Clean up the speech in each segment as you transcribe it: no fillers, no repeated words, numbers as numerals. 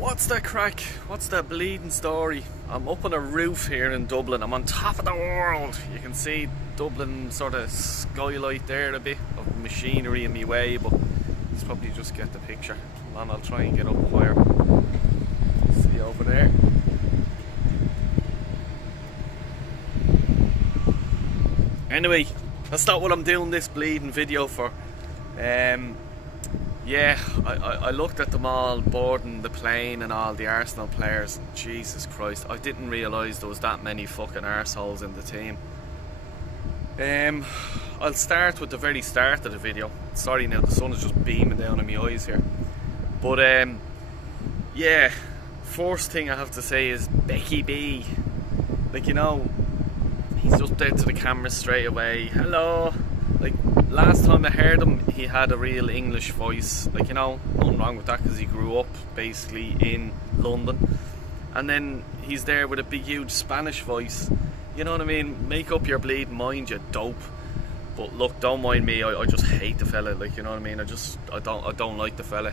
What's the crack? What's the bleeding story? I'm up on a roof here in Dublin. I'm on top of the world. You can see Dublin sort of skylight there, a bit of machinery in my way, but let's probably just get the picture. And I'll try and get up higher. See over there. Anyway, that's not what I'm doing this bleeding video for. Yeah, I looked at them all boarding the plane and all the Arsenal players, and Jesus Christ, I didn't realise there was that many fucking arseholes in the team. I'll start with the very start of the video. Sorry now, the sun is just beaming down on my eyes here. But yeah, first thing I have to say is Becky B. Like, you know, he's just dead to the camera straight away. Hello. Like, last time I heard him, he had a real English voice. Like, you know, nothing wrong with that because he grew up basically in London. And then he's there with a big huge Spanish voice. You know what I mean? Make up your bleeding mind, you dope. But look, don't mind me, I just hate the fella. Like, you know what I mean? I don't like the fella.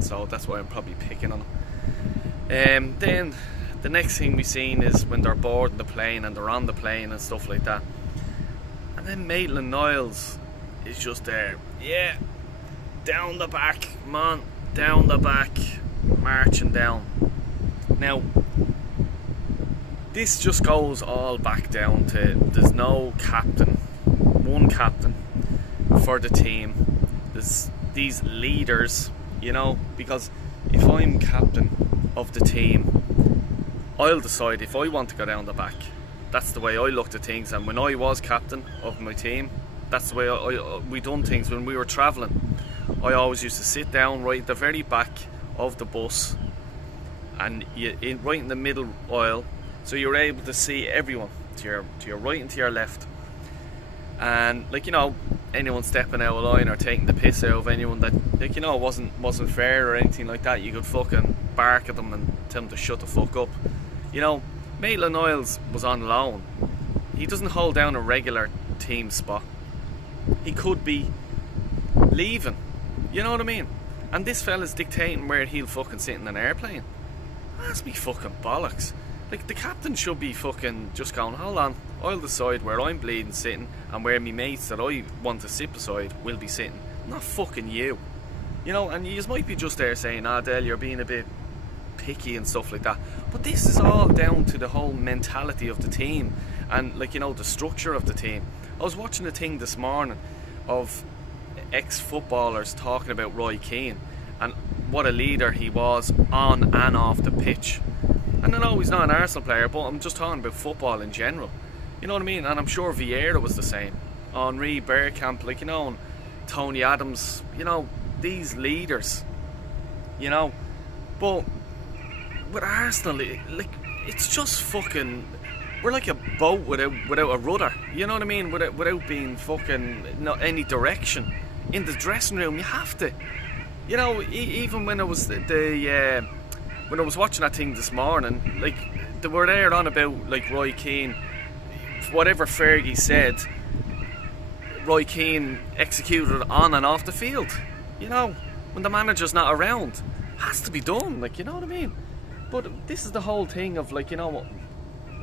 So that's why I'm probably picking on him. Then the next thing we seen is when they're boarding the plane and they're on the plane and stuff like that. And then Maitland-Niles is just there. Yeah, down the back, man, down the back, marching down. Now, this just goes all back down to there's no captain, one captain for the team. There's these leaders, you know, because if I'm captain of the team, I'll decide if I want to go down the back. That's the way I looked at things, and when I was captain of my team, that's the way we done things when we were travelling. I always used to sit down right at the very back of the bus, and right in the middle aisle, so you're able to see everyone to your right and to your left. And, like, you know, anyone stepping out of line or taking the piss out of anyone that, like, you know, wasn't fair or anything like that, you could fucking bark at them and tell them to shut the fuck up. You know, Maitland-Niles was on loan. He doesn't hold down a regular team spot. He could be leaving. You know what I mean? And this fella's dictating where he'll fucking sit in an airplane. That's me fucking bollocks. Like, the captain should be fucking just going, hold on, I'll decide where I'm bleeding sitting and where me mates that I want to sit beside will be sitting. Not fucking you. You know, and you might be just there saying, ah, Del, you're being a bit picky and stuff like that, but this is all down to the whole mentality of the team and, like, you know, the structure of the team. I was watching a thing this morning of ex-footballers talking about Roy Keane and what a leader he was on and off the pitch. And I know he's not an Arsenal player, but I'm just talking about football in general. You know what I mean? And I'm sure Vieira was the same. Henri Bergkamp, like, you know, and Tony Adams, you know, these leaders, you know. But with Arsenal, like, it's just fucking, we're like a boat without a rudder. You know what I mean? Without being fucking any direction. In the dressing room, you have to. You know, even when I was when I was watching that thing this morning, like, they were there on about, like, Roy Keane. Whatever Fergie said, Roy Keane executed it on and off the field. You know, when the manager's not around, has to be done. Like, you know what I mean? But this is the whole thing of, like, you know,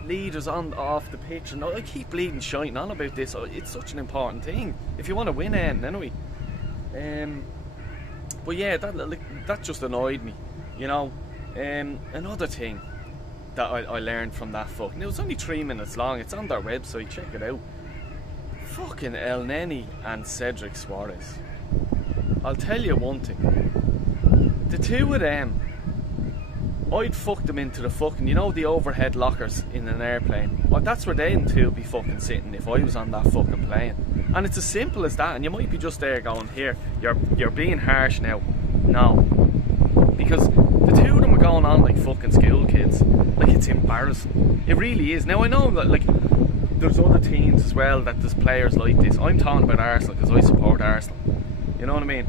leaders on off the pitch, and I keep bleeding shining on about this. It's such an important thing if you want to win, anyway. But yeah, that just annoyed me, you know. Another thing that I learned from that fucking, it was only 3 minutes long, it's on their website, check it out. Fucking El Neni and Cedric Suarez. I'll tell you one thing, the two of them, I'd fuck them into the fucking, you know, the overhead lockers in an airplane. Well, that's where they two would be fucking sitting if I was on that fucking plane. And it's as simple as that. And you might be just there going, here, you're being harsh now. No. Because the two of them are going on like fucking school kids. Like, it's embarrassing. It really is. Now, I know that, like, there's other teams as well that there's players like this. I'm talking about Arsenal because I support Arsenal. You know what I mean?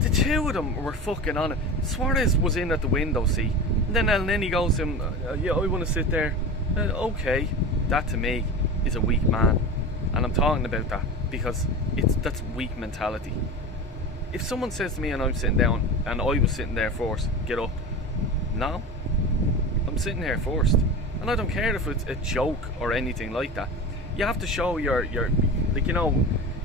The two of them were fucking on it. Suarez was in at the window seat. And then El Neni goes to him, yeah, I want to sit there. Okay. That to me is a weak man. And I'm talking about that because that's weak mentality. If someone says to me and I'm sitting down and I was sitting there first, get up. No, I'm sitting here first, and I don't care if it's a joke or anything like that. You have to show your like, you know,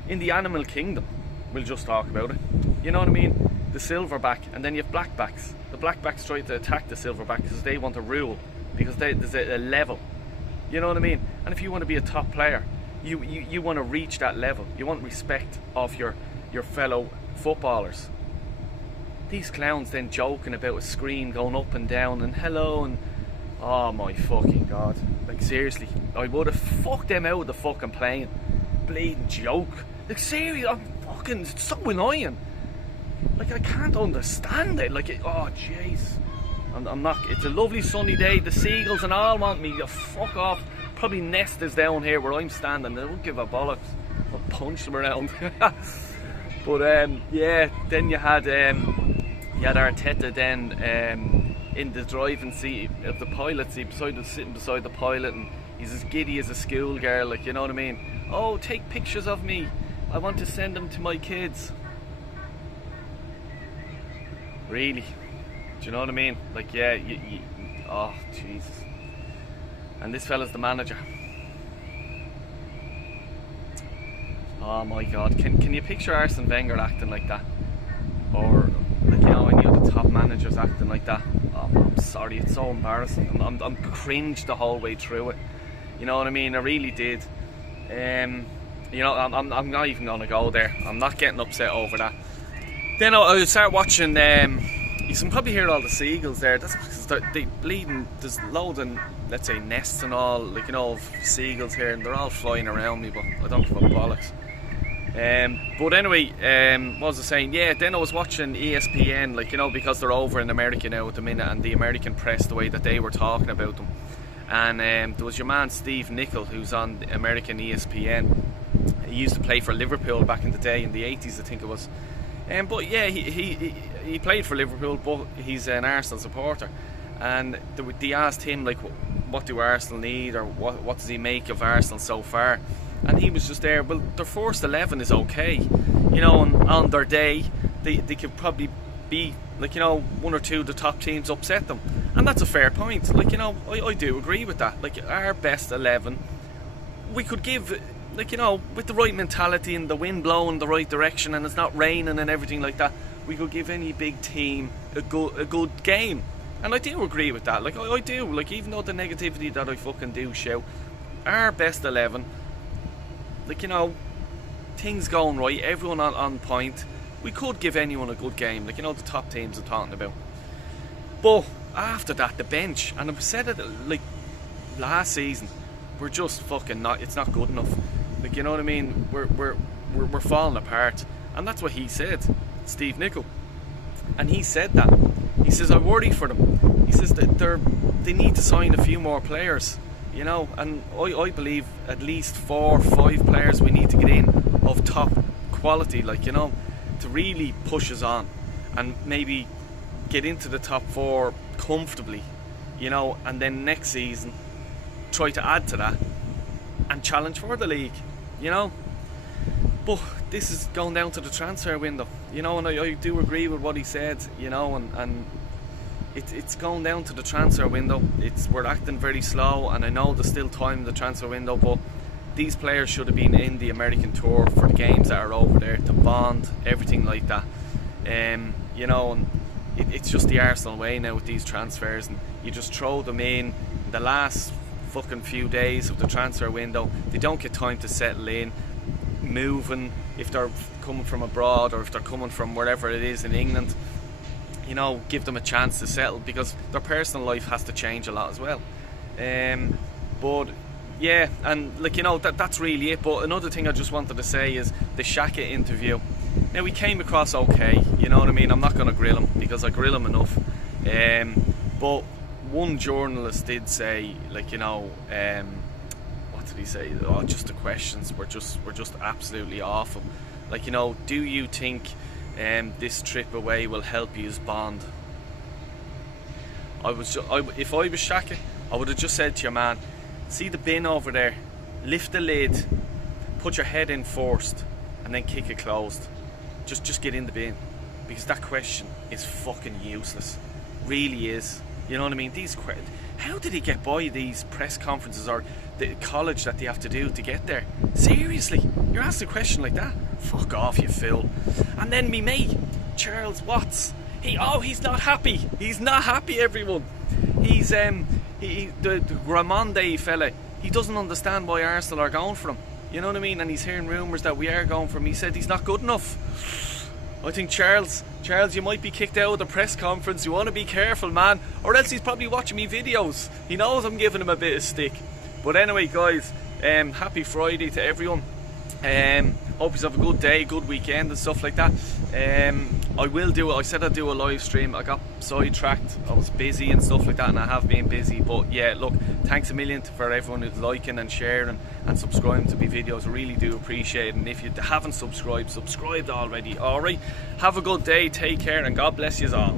in the animal kingdom, we'll just talk about it. You know what I mean? The silverback, and then you have blackbacks. The blackbacks try to attack the silverback because they want to rule, because there's a level. You know what I mean? And if you want to be a top player, you want to reach that level. You want respect of your fellow footballers. These clowns then joking about a screen going up and down and hello and oh my fucking god. Like seriously, I would have fucked them out of the fucking plane. Bleeding joke. Like seriously, I'm fucking, it's so annoying. Like I can't understand it. Like oh jeez. I'm not, it's a lovely sunny day, the seagulls and all want me to fuck off. Probably nesters down here where I'm standing, they won't give a bollocks. I'll punch them around. But yeah, then you had Arteta then in the driving seat of the pilot seat, sitting beside the pilot, and he's as giddy as a schoolgirl, like, you know what I mean? Oh, take pictures of me, I want to send them to my kids. Really? Do you know what I mean? Like, yeah, oh Jesus. And this fella's the manager. Oh my god, can you picture Arsene Wenger acting like that? Or, like, you know, any of the top managers acting like that? Oh, I'm sorry, it's so embarrassing. I'm cringed the whole way through it. You know what I mean? I really did. You know, I'm not even going to go there. I'm not getting upset over that. Then I'll start watching, you can probably hear all the seagulls there. That's because they bleeding, there's loads of, let's say, nests and all, like, you know, of seagulls here, and they're all flying around me, but I don't give a bollocks. But anyway, what was I saying? Yeah, then I was watching ESPN, like, you know, because they're over in America now at the minute, and the American press, the way that they were talking about them. And there was your man Steve Nicol, who's on American ESPN. He used to play for Liverpool back in the day, in the 80s I think it was. But yeah, he played for Liverpool, but he's an Arsenal supporter. And they asked him, like, what do Arsenal need, or what does he make of Arsenal so far? And he was just there, well, their first 11 is okay. You know, on their day, they could probably be, like, you know, one or two of the top teams upset them. And that's a fair point. Like, you know, I do agree with that. Like, our best 11, we could give, like, you know, with the right mentality and the wind blowing the right direction and it's not raining and everything like that, we could give any big team a good game. And I do agree with that. Like, I do. Like, even though the negativity that I fucking do show, our best 11, like, you know, things going right, everyone on point, we could give anyone a good game. Like, you know, the top teams I'm talking about. But after that, the bench, and I've said it, like, last season, we're just fucking not, it's not good enough. Like, you know what I mean? We're falling apart. And that's what he said, Steve Nicol. And he said that. He says, I worry for them. He says that they need to sign a few more players, you know, and I believe at least 4 or 5 players we need to get in of top quality, like, you know, to really push us on and maybe get into the top 4 comfortably, you know, and then next season try to add to that and challenge for the league, you know. But this is going down to the transfer window, you know, and I do agree with what he said, you know, and it's going down to the transfer window. We're acting very slow, and I know there's still time in the transfer window, but these players should have been in the American tour for the games that are over there, to bond, everything like that. You know, and it's just the Arsenal way now with these transfers, and you just throw them in the last fucking few days of the transfer window. They don't get time to settle in, moving, if they're coming from abroad or if they're coming from wherever it is in England, you know, give them a chance to settle, because their personal life has to change a lot as well. But yeah, and, like, you know, that's really it. But another thing I just wanted to say is the Xhaka interview. Now, he came across okay, you know what I mean? I'm not going to grill him, because I grill him enough. But one journalist did say, like, you know, what did he say? Oh, just the questions were just absolutely awful. Like, you know, do you think this trip away will help you bond? If I was Xhaka, I would have just said to your man, see the bin over there, lift the lid, put your head in first, and then kick it closed. Just get in the bin, because that question is fucking useless, really is. You know what I mean? How did he get by these press conferences or the college that they have to do to get there? Seriously, you're asked a question like that? Fuck off, you fool. And then me mate, Charles Watts. He's not happy. He's not happy, everyone. He's the Gramonde fella. He doesn't understand why Arsenal are going for him. You know what I mean? And he's hearing rumours that we are going for him. He said he's not good enough. I think Charles, you might be kicked out of the press conference. You want to be careful, man. Or else he's probably watching me videos. He knows I'm giving him a bit of stick. But anyway, guys, happy Friday to everyone. Hope you have a good day, good weekend and stuff like that. I said I'd do a live stream. I got sidetracked. I was busy and stuff like that, and I have been busy. But yeah, look, thanks a million for everyone who's liking and sharing and subscribing to my videos. I really do appreciate it. And if you haven't subscribed already. Alright, have a good day, take care, and God bless you all.